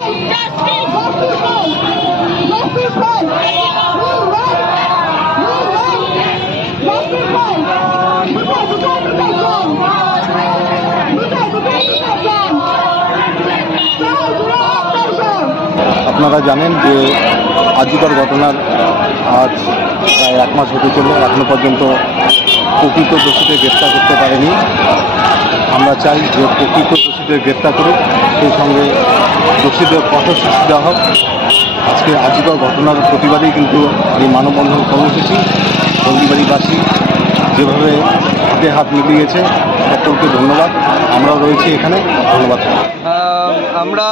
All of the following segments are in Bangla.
আপনারা জানেন যে আজিকার ঘটনার আজ প্রায় 1 মাস হতে চলল, এখনো পর্যন্ত প্রকৃত দোষীদের গ্রেপ্তার করতে পারেনি। আমরা চাই যে প্রকৃত দোষীদের গ্রেপ্তার করুক, সেই সঙ্গে দোষীদের কঠোর শাস্তি দেওয়া হোক। আজকে আজিকার ঘটনার প্রতিবাদেই কিন্তু এই মানববন্ধন কর্মসূচি। হলদিবাড়িবাসী যেভাবে হাতে হাত মিলিয়েছে সকলকে ধন্যবাদ। আমরাও রয়েছি এখানে, ধন্যবাদ। আমরা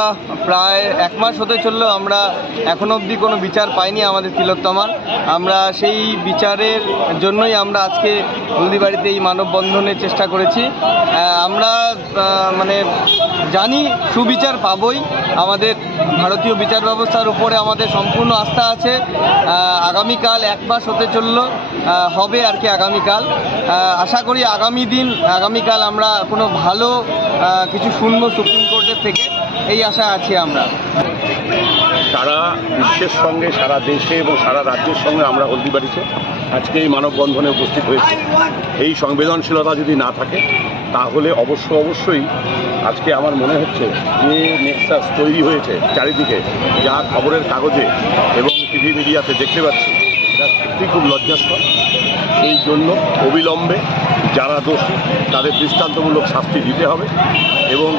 প্রায় 1 মাস হতে চললো, আমরা এখনো অবধি কোনো বিচার পাইনি আমাদের তিলোত্তমার। আমরা সেই বিচারের জন্যই আমরা আজকে হলদিবাড়িতে এই মানববন্ধনের চেষ্টা করেছি। আমরা জানি সুবিচার পাবই। আমাদের ভারতীয় বিচার ব্যবস্থার উপরে আমাদের সম্পূর্ণ আস্থা আছে। আগামীকাল 1 মাস হতে চললো, হবে আর কি আগামীকাল। আশা করি আগামীকাল আমরা কোনো ভালো কিছু শুনবো সুপ্রিম কোর্টের থেকে, এই আশা আছি আমরা। সারা বিশ্বের সঙ্গে, সারা দেশে এবং সারা রাজ্যের সঙ্গে আমরা হলদিবাড়িতে আজকে এই মানববন্ধনে উপস্থিত হয়েছি। এই সংবেদনশীলতা যদি না থাকে তাহলে অবশ্যই আজকে আমার মনে হচ্ছে যে নেক্সাস তৈরি হয়েছে চারিদিকে, যা খবরের কাগজে এবং টিভি মিডিয়াতে দেখতে পাচ্ছি, এটা সত্যি খুব লজ্জাস্কর। এই জন্য অবিলম্বে যারা দোষী তাদের দৃষ্টান্তমূলক শাস্তি দিতে হবে এবং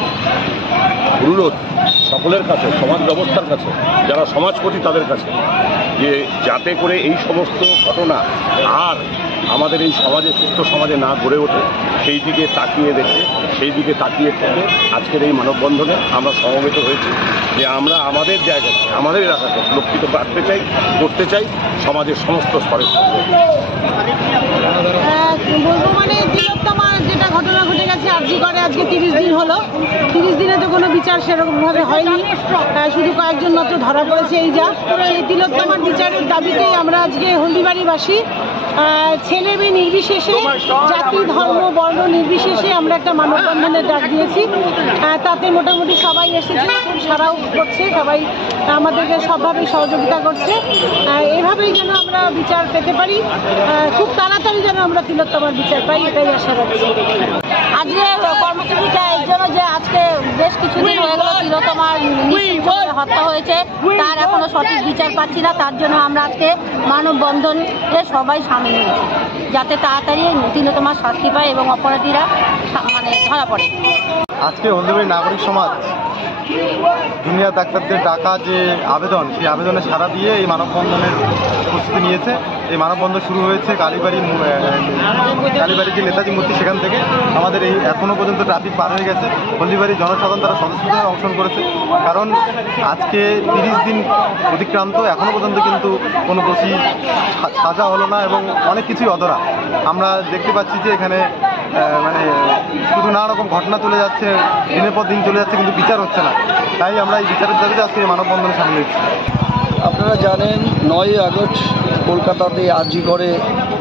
অনুরোধ সকলের কাছে, সমাজ ব্যবস্থার কাছে, যারা সমাজপতি তাদের কাছে, যে যাতে করে এই সমস্ত ঘটনা আর আমাদের এই সমাজে, সুস্থ সমাজে না গড়ে ওঠে, সেই দিকে তাকিয়ে দেখে, সেই দিকে তাকিয়ে থেকে আজকের এই মানববন্ধনে আমরা সমবেত হয়েছি যে আমরা আমাদের জায়গাতে, আমাদের এলাকাকে সুরক্ষিত রাখতে চাই, করতে চাই সমাজের সমস্ত স্তরে। তিলোত্তমার যেটা ঘটনা ঘটে গেছে আরজি করে, আজকে 30 দিন হলো। 30 দিনে তো কোনো বিচার সেরকমভাবে হয়নি, শুধু কয়েকজন মাত্র ধরা পড়েছে। সেই তিলোত্তমার বিচারের দাবিতেই আমরা আজকে হলদিবাড়িবাসী ছেলে মেয়ে নির্বিশেষে, জাতি ধর্ম বর্ণ নির্বিশেষে আমরা একটা মানববন্ধনের ডাক দিয়েছি। তাতে মোটামুটি সবাই এসেছে, সারাও করছে, সবাই আমাদেরকে সবভাবেই সহযোগিতা করছে। এভাবেই যেন আমরা বিচার পেতে পারি, খুব তাড়াতাড়ি যেন আমরা তিলোত্তমার বিচার পাই, এটাই আশা রাখছি। আজকে কর্মসূচিটা এর জন্য যে আজকে বেশ কিছুদিন হয়ে গেল তিলোত্তমার হত্যা হয়েছে, তার এখনো সঠিক বিচার পাচ্ছি না। তার জন্য আমরা আজকে মানববন্ধনে সবাই সামিল হয়েছি, যাতে তাড়াতাড়ি তিলোত্তমার শাস্তি পায় এবং অপরাধীরা ধরা পড়ে। আজকে হলদিবাড়ি নাগরিক সমাজ জুনিয়র ডাক্তারদের ডাকা যে আবেদন, সেই আবেদনে সাড়া দিয়ে এই মানববন্ধনের প্রস্তুতি নিয়েছে। এই মানববন্ধন শুরু হয়েছে কালীবাড়ি যে নেতাজি মূর্তি, সেখান থেকে। আমাদের এই এখনও পর্যন্ত ট্রাফিক পার হয়ে গেছে। হলদিবাড়ির জনসাধারণ তারা সদস্যদের অংশগ্রহণ করেছে, কারণ আজকে 30 দিন অতিক্রান্ত, এখনও পর্যন্ত কিন্তু কোনো দোষী সাজা হলো না এবং অনেক কিছুই অধরা। আমরা দেখতে পাচ্ছি যে এখানে শুধু নানা রকম ঘটনা চলে যাচ্ছে, দিনের পর দিন চলে যাচ্ছে, কিন্তু বিচার হচ্ছে না। তাই আমরা এই বিচারের দাবিতে আজকে মানববন্ধনে সামিল হয়েছি। আপনারা জানেন 9ই আগস্ট কলকাতাতে আরজি করে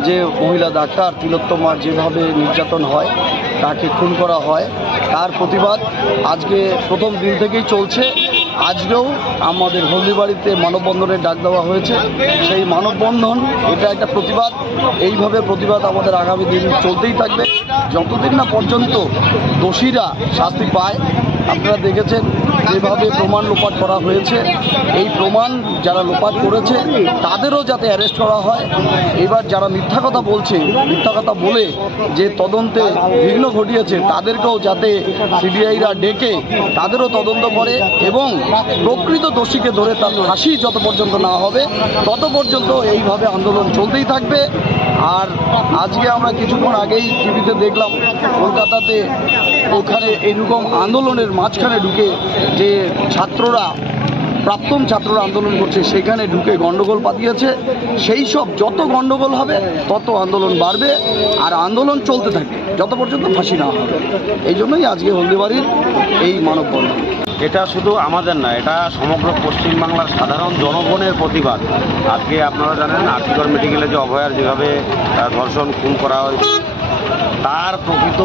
যে মহিলা ডাক্তার তিলোত্তমার যেভাবে নির্যাতন হয়, তাকে খুন করা হয়, তার প্রতিবাদ আজকে প্রথম দিন থেকেই চলছে। আজকেও আমাদের হলদিবাড়িতে মানববন্ধনের ডাক দেওয়া হয়েছে। সেই মানববন্ধন এটা একটা প্রতিবাদ, এইভাবে প্রতিবাদ আমাদের আগামী দিন চলতেই থাকবে যতদিন না পর্যন্ত দোষীরা শাস্তি পায়। আপনারা দেখেছেন যেভাবে প্রমাণ লোপাট করা হয়েছে, এই প্রমাণ যারা লোপাট করেছে তাদেরও যাতে অ্যারেস্ট করা হয়। এবার যারা মিথ্যা কথা বলছে, মিথ্যা কথা বলে যে তদন্তে বিঘ্ন ঘটিয়েছে, তাদেরকেও যাতে সিবিআইরা ডেকে তাদেরও তদন্ত করে এবং প্রকৃত দোষীকে ধরে তার ফাঁসি যত পর্যন্ত না হবে তত পর্যন্ত এইভাবে আন্দোলন চলতেই থাকবে। আর আজকে আমরা কিছুক্ষণ আগেই টিভিতে দেখলাম কলকাতাতে ওখানে এইরকম আন্দোলনের মাঝখানে ঢুকে যে প্রাক্তন ছাত্ররা আন্দোলন করছে, সেখানে ঢুকে গণ্ডগোল পাতিয়েছে। সেই সব যত গণ্ডগোল হবে তত আন্দোলন বাড়বে আর আন্দোলন চলতে থাকবে যত পর্যন্ত ফাঁসি না হবে। এই জন্যই আজকে হলদিবাড়ির এই মানববন্ধন। এটা শুধু আমাদের না, এটা সমগ্র পশ্চিমবাংলার সাধারণ জনগণের প্রতিবাদ। আজকে আপনারা জানেন আরজিকর মেডিকেলে যে অভয়ার যেভাবে ধর্ষণ খুন করা হয়েছে, তার প্রকৃত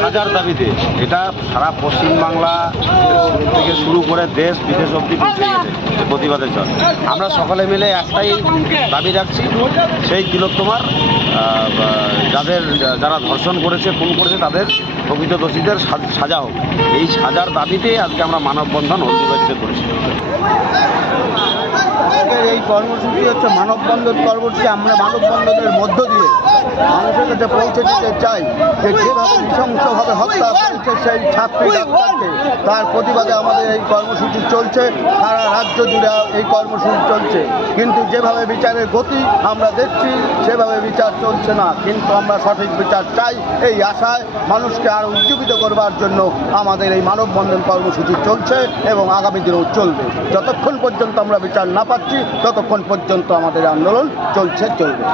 সাজার দাবিতে এটা সারা পশ্চিমবাংলা থেকে শুরু করে দেশ বিদেশ অবধি পৌঁছে গেছে প্রতিবাদের জন্য। আমরা সকলে মিলে একটাই দাবি রাখছি, সেই তিলোত্তমার যারা ধর্ষণ করেছে, খুন করেছে, তাদের প্রকৃত দোষীদের সাজা হোক। এই সাজার দাবিতেই আজকে আমরা মানববন্ধন হলদিবাড়িতে করেছি। এই কর্মসূচি হচ্ছে মানববন্ধন কর্মসূচি। আমরা মানববন্ধনের মধ্য দিয়ে মানুষের কাছে পৌঁছে দিতে চাই যে যেভাবে নৃশংসভাবে হত্যা করেছে সেই ছাত্রী ডাক্তারকে, তার প্রতিবাদে আমাদের এই কর্মসূচি চলছে। সারা রাজ্য জুড়ে এই কর্মসূচি চলছে, কিন্তু যেভাবে বিচারের গতি আমরা দেখছি সেভাবে বিচার চলছে না। কিন্তু আমরা সঠিক বিচার চাই, এই আশায় মানুষকে আরও উজ্জীবিত করবার জন্য আমাদের এই মানববন্ধন কর্মসূচি চলছে এবং আগামী দিনেও চলবে। যতক্ষণ পর্যন্ত আমরা বিচার না পাচ্ছি ততক্ষণ পর্যন্ত আমাদের আন্দোলন চলবে।